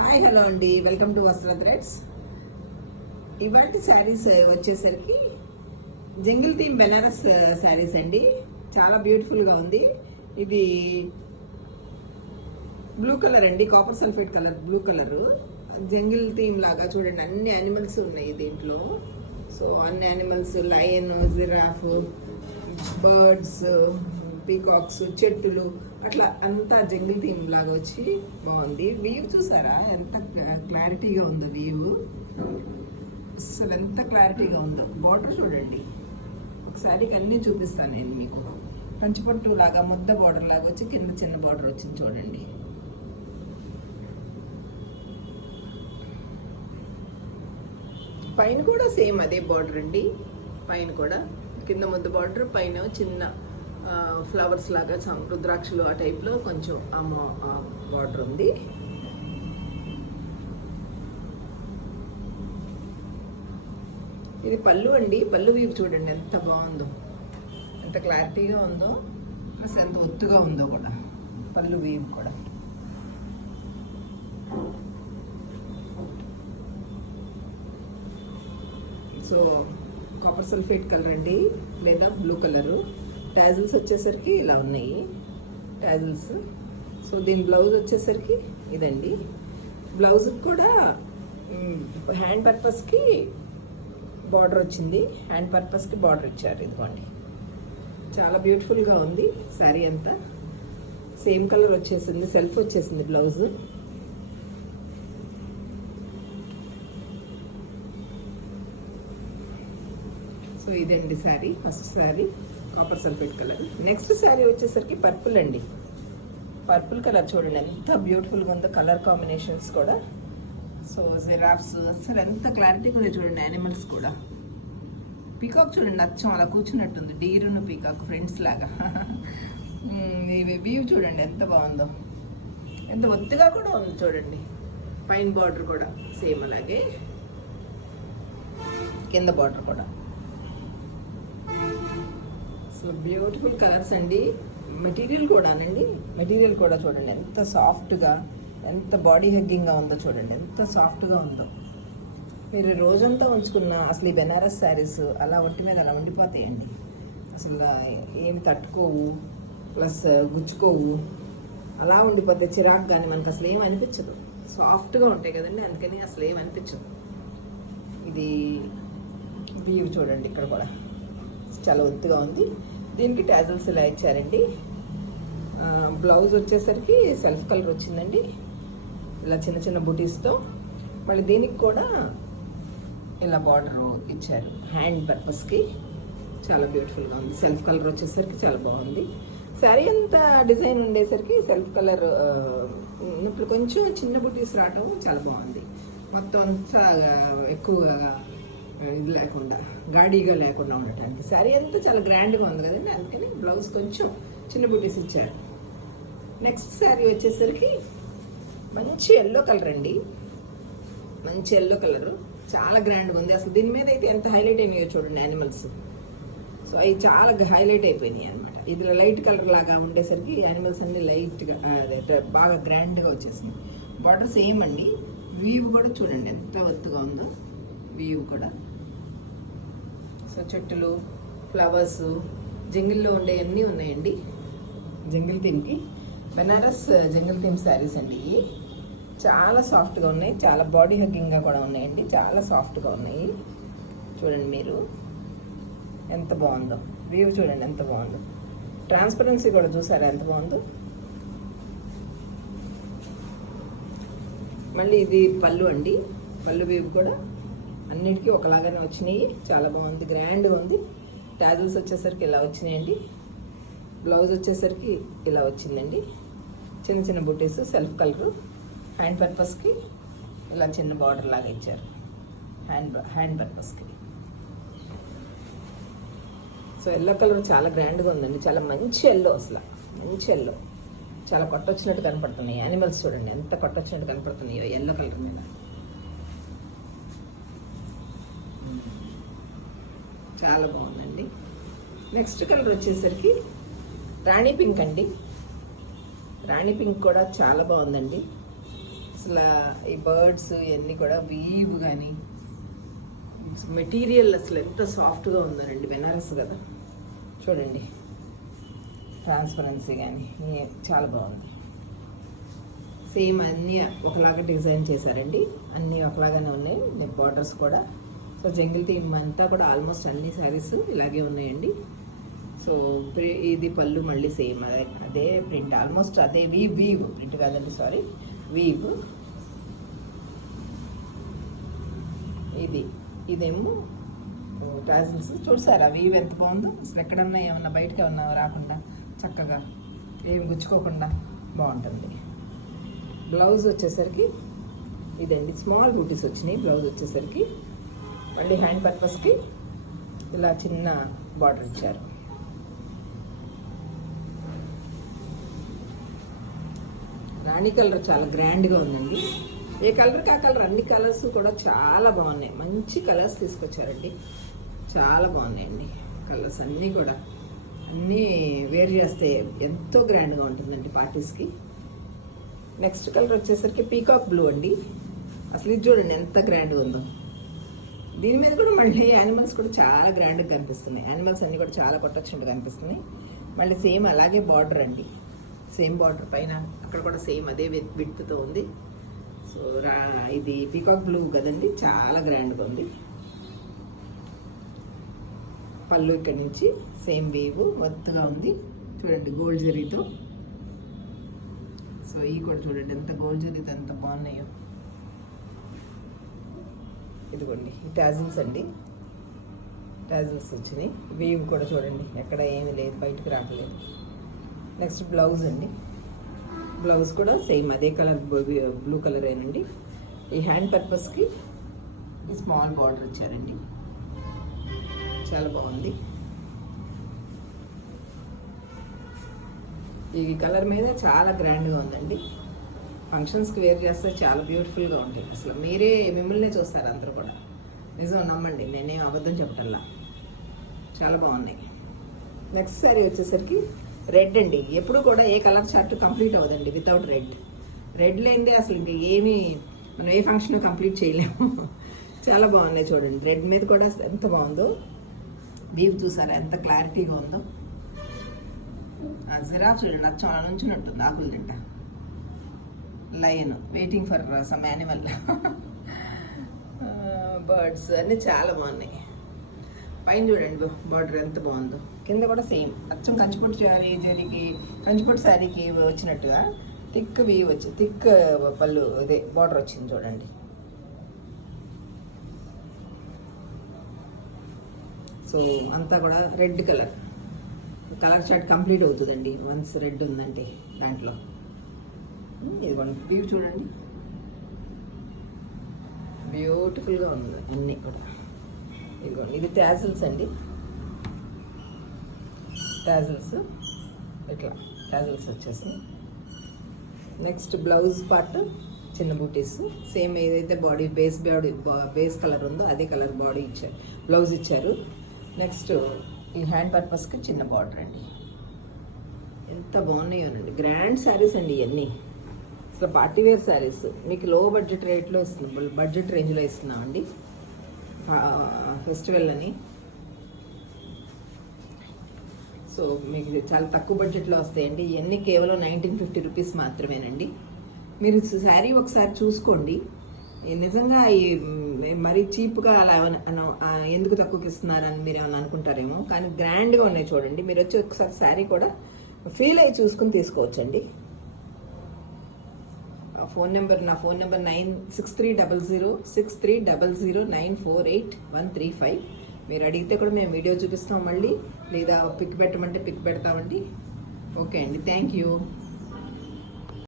Hi hello అండి, welcome to వస్త్ర threads. ఇవాటి శారీస్ వచ్చేసరికి జంగిల్ థీమ్ బెనారస్ శారీస్ అండి. చాలా బ్యూటిఫుల్గా ఉంది. ఇది బ్లూ కలర్ అండి, copper sulphate colour, blue colour jungle theme లాగా చూడండి. అన్ని యానిమల్స్ ఉన్నాయి దీంట్లో. సో అన్ని animals, lion, giraffe, birds, peacocks, చెట్టులు, అట్లా అంతా జంగిల్ థీమ్ లాగా వచ్చి బాగుంది. వీవ్ చూసారా ఎంత క్లారిటీగా ఉందో, వీవ్ అసలు ఎంత క్లారిటీగా ఉందో. బార్డర్ చూడండి, ఒకసారికి అన్నీ చూపిస్తాను నేను మీకు. కంచిపట్టు లాగా ముద్ద బార్డర్ లాగా వచ్చి కింద చిన్న బార్డర్ వచ్చింది చూడండి. పైన కూడా సేమ్ అదే బార్డర్ అండి. పైన కూడా కింద ముద్ద బార్డర్, పైన చిన్న ఫ్లవర్స్ లాగా రుద్రాక్షలు ఆ టైప్లో కొంచెం బార్డర్ ఉంది. ఇది పళ్ళు అండి. పళ్ళు వీవ్ చూడండి ఎంత బాగుందో, ఎంత క్లారిటీగా ఉందో, ప్లస్ ఎంత ఒత్తుగా ఉందో కూడా పళ్ళు వీవ్ కూడా. సో కాపర్ సల్ఫేట్ కలర్ అండి, లేదా బ్లూ కలరు. టాజిల్స్ వచ్చేసరికి ఇలా ఉన్నాయి టాజిల్స్. సో దీని బ్లౌజ్ వచ్చేసరికి ఇదండి. బ్లౌజ్కి కూడా హ్యాండ్ పర్పస్కి బార్డర్ వచ్చింది. హ్యాండ్ పర్పస్కి బార్డర్ ఇచ్చారు. ఇదిగోండి, చాలా బ్యూటిఫుల్గా ఉంది. శారీ అంతా సేమ్ కలర్ వచ్చేసింది, సెల్ఫ్ వచ్చేసింది బ్లౌజ్. సో ఇదండి sari, first sari copper sulphate colour. Next sari వచ్చేసరికి పర్పుల్ అండి. పర్పుల్ కలర్ చూడండి ఎంత బ్యూటిఫుల్గా ఉందో, కలర్ కాంబినేషన్స్ కూడా. సో జిరాఫ్స్ అసలు ఎంత క్లారిటీగా ఉంది చూడండి. యానిమల్స్ కూడా, పీకాక్ చూడండి అచ్చం అలా కూర్చున్నట్టుంది, డీరును పీకాక్ ఫ్రెండ్స్ లాగా. వ్యూ చూడండి ఎంత బాగుందో, ఎంత ఒత్తుగా కూడా ఉంది చూడండి. పైన బార్డర్ కూడా సేమ్ అలాగే, కింద బార్డర్ కూడా. అసలు బ్యూటిఫుల్ కలర్స్ అండి. మెటీరియల్ కూడానండి, మెటీరియల్ కూడా చూడండి ఎంత సాఫ్ట్గా, ఎంత బాడీ హగ్గింగ్గా ఉందో చూడండి, ఎంత సాఫ్ట్గా ఉందో. మీరు రోజంతా ఉంచుకున్న అసలు ఈ బెనారస్ శారీస్ అలా ఒంటి మీద అలా ఉండిపోతాయండి. అసలు ఏమి తట్టుకోవు, ప్లస్ గుచ్చుకోవు, అలా ఉండిపోతాయి. చిరాకు కానీ మనకు అసలు ఏం అనిపించదు, సాఫ్ట్గా ఉంటాయి కదండి, అందుకని అసలు ఏం అనిపించదు. ఇది వ్యూ చూడండి, ఇక్కడ కూడా చాలా ఒత్తుగా ఉంది. దీనికి టాజిల్స్ ఇలా ఇచ్చారండి. బ్లౌజ్ వచ్చేసరికి సెల్ఫ్ కలర్ వచ్చిందండి, ఇలా చిన్న చిన్న బుటీస్తో. మళ్ళీ దీనికి కూడా ఇలా బార్డర్ ఇచ్చారు హ్యాండ్ పర్పస్కి. చాలా బ్యూటిఫుల్గా ఉంది. సెల్ఫ్ కలర్ వచ్చేసరికి చాలా బాగుంది. శారీ అంతా డిజైన్ ఉండేసరికి సెల్ఫ్ కలర్ ఇప్పుడు కొంచెం చిన్న బుటీస్ రావటం చాలా బాగుంది. మొత్తం అంతా ఎక్కువగా ఇది లేకుండా, గాడీగా లేకుండా ఉండటానికి శారీ అంతా చాలా గ్రాండ్గా ఉంది కదండి, అందుకని బ్లౌజ్ కొంచెం చిన్న బుటీస్ ఇచ్చారు. నెక్స్ట్ శారీ వచ్చేసరికి మంచి ఎల్లో కలర్ అండి. మంచి ఎల్లో కలరు చాలా గ్రాండ్గా ఉంది. అసలు దీని మీద అయితే ఎంత హైలైట్ అయినాయో చూడండి యానిమల్స్. సో అవి చాలా హైలైట్ అయిపోయినాయి అనమాట. ఇది లైట్ కలర్ లాగా ఉండేసరికి యానిమల్స్ అన్ని లైట్గా బాగా గ్రాండ్గా వచ్చేసింది. బార్డర్ సేమ్ అండి. వీవ్ కూడా చూడండి ఎంత ఒత్తుగా ఉందో, వీవ్ కూడా. సో చెట్టులు, ఫ్లవర్స్, జంగిల్లో ఉండే అన్నీ ఉన్నాయండి. జంగిల్ థీమ్కి బెనారస్ జంగిల్ థీమ్ శారీస్ అండి. చాలా సాఫ్ట్గా ఉన్నాయి, చాలా బాడీ హగ్గింగ్గా కూడా ఉన్నాయండి, చాలా సాఫ్ట్గా ఉన్నాయి. చూడండి మీరు ఎంత బాగుందో, వ్యూ చూడండి ఎంత బాగుందో. ట్రాన్స్పరెన్సీ కూడా చూసారా ఎంత బాగుందో. మళ్ళీ ఇది పళ్ళు అండి. పళ్ళు వ్యూ కూడా అన్నిటికీ ఒకలాగానే వచ్చినాయి, చాలా బాగుంది, గ్రాండ్గా ఉంది. టాజిల్స్ వచ్చేసరికి ఇలా వచ్చినాయండి. బ్లౌజ్ వచ్చేసరికి ఇలా వచ్చిందండి, చిన్న చిన్న బుటీస్, సెల్ఫ్ కలరు. హ్యాండ్ పర్పస్కి ఇలా చిన్న బార్డర్ లాగా ఇచ్చారు హ్యాండ్ పర్పస్కి. సో ఎల్లో కలర్ చాలా గ్రాండ్గా ఉందండి, చాలా మంచి ఎల్లో, అసలు మంచి ఎల్లో, చాలా కొట్టొచ్చినట్టు కనపడుతున్నాయి. యానిమల్స్ చూడండి ఎంత కొట్టొచ్చినట్టు కనపడుతున్నాయో ఎల్లో కలర్ మీద. చాలా బాగుందండి. నెక్స్ట్ కలర్ వచ్చేసరికి రాణి పింక్ అండి. రాణి పింక్ కూడా చాలా బాగుందండి. అసలు ఈ బర్డ్స్ ఇవన్నీ కూడా వీవ్ కానీ మెటీరియల్ అసలు ఎంత సాఫ్ట్గా ఉందోనండి. బెనారస్ కదా చూడండి, ట్రాన్స్పరెన్సీ కానీ చాలా బాగుంది. సేమ్ అన్నీ ఒకలాగా డిజైన్ చేశారండి, అన్నీ ఒకలాగానే ఉన్నాయి. నెక్ బార్డర్స్ కూడా. సో జంగిల్ థీమ్ అంతా కూడా ఆల్మోస్ట్ అన్ని శారీస్ ఇలాగే ఉన్నాయండి. సో ఇది పళ్ళు మళ్ళీ సేమ్ అదే ప్రింట్, ఆల్మోస్ట్ అదే వీవ్ ప్రింట్ కాదండి, సారీ వీవ్. ఇదేమో టాజిల్స్. చూసారా వీవ్ ఎంత బాగుందో. అసలు ఎక్కడన్నా ఏమన్నా బయటకు ఏమన్నా రాకుండా చక్కగా ఏమి గుచ్చుకోకుండా బాగుంటుంది. బ్లౌజ్ వచ్చేసరికి ఇదండి, స్మాల్ బూటీస్ వచ్చినాయి. బ్లౌజ్ వచ్చేసరికి మళ్ళీ హ్యాండ్ పర్పస్కి ఇలా చిన్న బార్డర్ ఇచ్చారు. రాణి కలర్ చాలా గ్రాండ్గా ఉందండి. ఏ కలర్కి ఆ కలర్, అన్ని కలర్స్ కూడా చాలా బాగున్నాయి. మంచి కలర్స్ తీసుకొచ్చారండి, చాలా బాగున్నాయండి కలర్స్ అన్నీ కూడా. అన్నీ వేర్ చేస్తే ఎంతో గ్రాండ్గా ఉంటుందండి పార్టీస్కి. నెక్స్ట్ కలర్ వచ్చేసరికి పీకాక్ బ్లూ అండి. అసలు ఇది చూడండి ఎంత గ్రాండ్గా ఉందో. దీని మీద కూడా మళ్ళీ యానిమల్స్ కూడా చాలా గ్రాండ్గా కనిపిస్తున్నాయి. యానిమల్స్ అన్నీ కూడా చాలా కొట్టొచ్చినట్టు కనిపిస్తున్నాయి. మళ్ళీ సేమ్ అలాగే బార్డర్ అండి, సేమ్ బార్డర్ పైన అక్కడ కూడా సేమ్ అదే విడ్త్తో ఉంది. సో ఇది పీకాక్ బ్లూ కదండి, చాలా గ్రాండ్గా ఉంది. పళ్ళు ఇక్కడ నుంచి సేమ్ వీవ్ ఒత్తుగా ఉంది చూడండి, గోల్డ్ జరీతో. సో ఈ కూడా చూడండి ఎంత గోల్డ్ జరీతో ఎంత బాగున్నాయో. ఇదిగోండి ఈ టాజిల్స్ అండి, టాజిల్స్ వచ్చినాయి. వీవ్ కూడా చూడండి ఎక్కడ ఏమీ లేదు, బయటకు రావట్లేదు. నెక్స్ట్ బ్లౌజ్ అండి, బ్లౌజ్ కూడా సేమ్ అదే కలర్ బ్లూ కలర్ ఏనండి. ఈ హ్యాండ్ పర్పస్కి ఈ స్మాల్ బార్డర్ ఇచ్చారండి, చాలా బాగుంది. ఈ కలర్ మీద చాలా గ్రాండ్గా ఉందండి. ఫంక్షన్స్కి వేర్ చేస్తే చాలా బ్యూటిఫుల్గా ఉంటాయి. అసలు మిమ్మల్నే చూస్తారు అందరూ కూడా, నిజం నమ్మండి, నేనేం అబద్ధం చెప్పటల్లా. చాలా బాగున్నాయి. నెక్స్ట్ శారీ వచ్చేసరికి రెడ్ అండి. ఎప్పుడు కూడా ఏ కలర్ చార్ట్ కంప్లీట్ అవ్వదండి వితౌట్ రెడ్. రెడ్ లేనిదే అసలు ఇంక మనం ఏ ఫంక్షన్ కంప్లీట్ చేయలేము. చాలా బాగున్నాయి చూడండి. రెడ్ మీద కూడా ఎంత బాగుందో. వీవ్ చూసారా ఎంత క్లారిటీగా ఉందో. జిరాఫ్ చూడండి అచ్చం అలా నుంచి ఉంటుంది ఆకులు తింటా. Lion waiting for some animal. Birds అన్నీ చాలా బాగున్నాయి. పైన చూడండి బార్డర్ ఎంత బాగుందో. కింద కూడా సేమ్ అచ్చం కంచిపట్టు శారీకి వచ్చినట్టుగా థిక్ వీవ్ వచ్చి థిక్ పళ్ళు ఇదే బార్డర్ వచ్చింది చూడండి. సో అంతా కూడా రెడ్ కలర్ చార్ట్ కంప్లీట్ అవుతుందండి వన్స్ రెడ్ ఉందంటే దాంట్లో. ఇదిగోండి వీవ్ చూడండి బ్యూటిఫుల్గా ఉంది అన్నీ కూడా. ఇదిగోండి ఇది టాజిల్స్ అండి, టాజిల్స్ ఇట్లా టాజిల్స్ వచ్చేసి. నెక్స్ట్ బ్లౌజ్ పార్ట్ చిన్న బూటీస్ సేమ్ ఏదైతే బేస్ కలర్ ఉందో అదే కలర్ బాడీ ఇచ్చారు, బ్లౌజ్ ఇచ్చారు. నెక్స్ట్ ఈ హ్యాండ్ పర్పస్కి చిన్న బార్డర్ అండి. ఎంత బాగున్నాయోనండి, గ్రాండ్ శారీస్ అండి ఇవన్నీ. అసలు పార్టీ వేర్ శారీస్ మీకు లో బడ్జెట్ రేట్లో ఇస్తున్నాం, బడ్జెట్ రేంజ్లో ఇస్తున్నామండి ఫెస్టివల్ అని. సో మీకు చాలా తక్కువ బడ్జెట్లో వస్తాయండి ఇవన్నీ. కేవలం 1950 రూపీస్ మాత్రమేనండి. మీరు శారీ ఒకసారి చూసుకోండి. నిజంగా ఈ మరీ చీప్గా అలా ఎందుకు తక్కువకి ఇస్తున్నారని మీరు ఏమైనా అనుకుంటారేమో, కానీ గ్రాండ్గా ఉన్నాయి చూడండి. మీరు వచ్చి ఒకసారి శారీ కూడా ఫీల్ అయ్యి చూసుకుని తీసుకోవచ్చండి. నా ఫోన్ నెంబర్ 963006300948 మీరు అడిగితే కూడా మేము వీడియో చూపిస్తాం మళ్ళీ, లేదా పిక్ పెట్టమంటే పిక్ పెడతామండి. ఓకే అండి, థ్యాంక్ యూ.